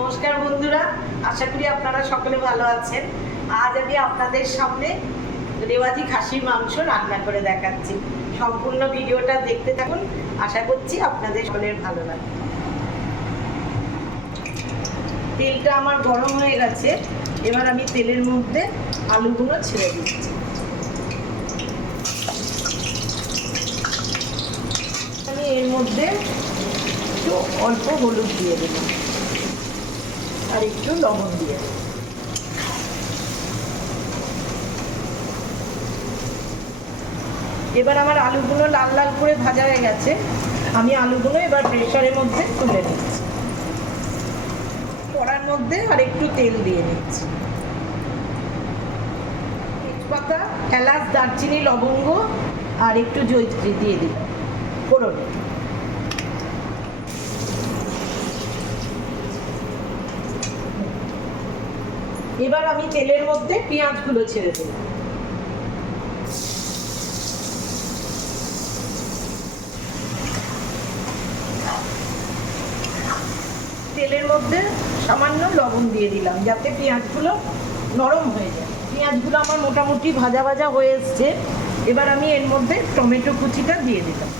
নমস্কার বন্ধুরা, আশা করি আপনারা সকলে ভালো আছেন। আজ আমি আপনাদের সামনে রেওয়াজি খাসির মাংস রান্না করে দেখাচ্ছি। সম্পূর্ণ ভিডিওটা দেখতে থাকুন, আশা করছি আপনাদের সকলের ভালো লাগবে। তেলটা আমার গরম হয়ে গেছে, এবার আমি তেলের মধ্যে আলুগুলো ছেড়ে দিচ্ছি। আমি এর মধ্যে একটু অল্প হলুদ দিয়ে দেবো আর একটু লবণ দিয়ে দেবো। এবার আমার আলুগুলো লাল লাল করে ভাজা হয়ে গেছে, আমি আলুগুলো এবার প্রেসারের মধ্যে তুলে নিচ্ছি। কড়ার মধ্যে আর একটু তেল দিয়ে নিচ্ছি। তেজপাতা, এলাচ, দারচিনি, লবঙ্গ আর একটু জয়িত্রী দিয়ে দিলাম ফোড়নে। এবার আমি তেলের মধ্যে পেঁয়াজগুলো ছেড়ে দেব। তেলের মধ্যে সামান্য লবণ দিয়ে দিলাম যাতে পেঁয়াজগুলো নরম হয়ে যায়। পেঁয়াজগুলো আমার মোটামুটি ভাজা ভাজা হয়ে এসছে, এবার আমি এর মধ্যে টমেটো কুচিটা দিয়ে দিলাম।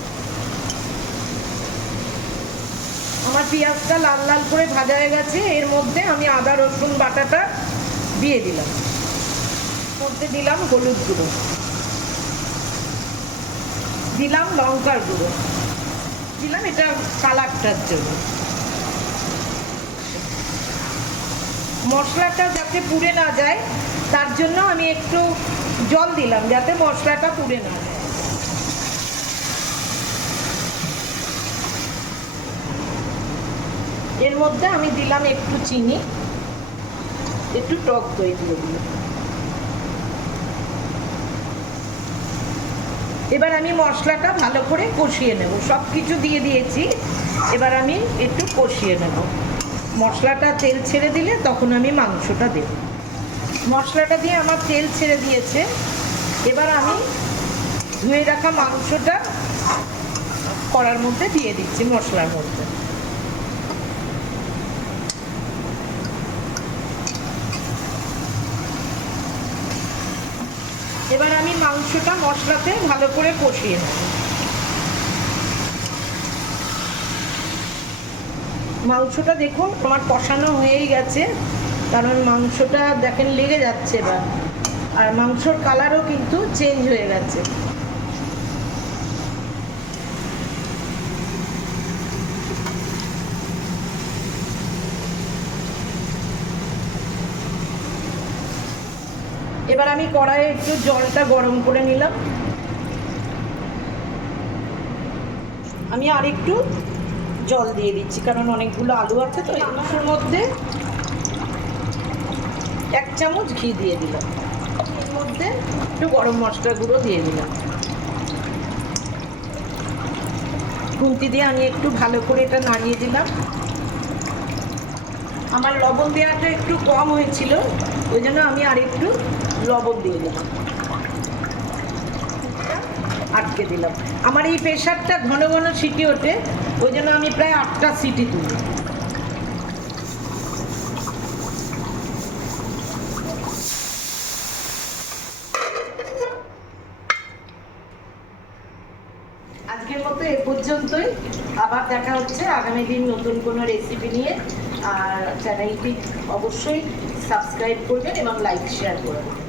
আমার পেঁয়াজটা লাল লাল করে ভাজা হয়ে গেছে, এর মধ্যে আমি আদা রসুন বাটাটা দিয়ে দিলাম। মধ্যে দিলাম হলুদ গুঁড়ো, দিলাম লঙ্কার গুঁড়ো, দিলাম এটা কালারটার জন্য। মশলাটা যাতে পুড়ে না যায় তার জন্য আমি একটু জল দিলাম যাতে মশলাটা পুড়ে না যায়। এর মধ্যে আমি দিলাম একটু চিনি, একটু টক দই দিয়ে দিলাম। এবার আমি মশলাটা ভালো করে কষিয়ে নেব। সব কিছু দিয়ে দিয়েছি, এবার আমি একটু কষিয়ে নেব। মশলাটা তেল ছেড়ে দিলে তখন আমি মাংসটা দেব। মশলাটা দিয়ে আমার তেল ছেড়ে দিয়েছে, এবার আমি ধুয়ে রাখা মাংসটা কড়ার মধ্যে দিয়ে দিচ্ছি মশলার মধ্যে। এবার আমি মাংসটা মশলাতে ভালো করে কষিয়ে নেব। মাংসটা দেখুন আমার কষানো হয়েই গেছে, কারণ মাংসটা দেখেন লেগে যাচ্ছে এবার, আর মাংসর কালারও কিন্তু চেঞ্জ হয়ে গেছে। এবার আমি কড়াইয়ে একটু জলটা গরম করে নিলাম। আমি আর একটু জল দিয়ে দিচ্ছি কারণ অনেকগুলো আলু আছে তো। মাংসের মধ্যে 1 চামচ ঘি দিয়ে দিলাম, এর মধ্যে একটু গরম মশলা গুঁড়ো দিয়ে দিলাম। খুন্তি দিয়ে আমি একটু ভালো করে এটা নাড়িয়ে দিলাম। আমার লবণ দেওয়াটা একটু কম হয়েছিল, ওই জন্য আমি আর একটু লবণ দিয়ে দিলাম, আটকে দিলাম। আমার এই প্রেসারটা ঘন ঘন সিটি ওঠে, ওই জন্য আমি প্রায় 8টা সিটি তুলি। আজকের মতো এ পর্যন্তই, আবার দেখা হচ্ছে আগামী দিন নতুন কোনো রেসিপি নিয়ে। আর চ্যানেলটি অবশ্যই সাবস্ক্রাইব করবেন এবং লাইক শেয়ার করবেন।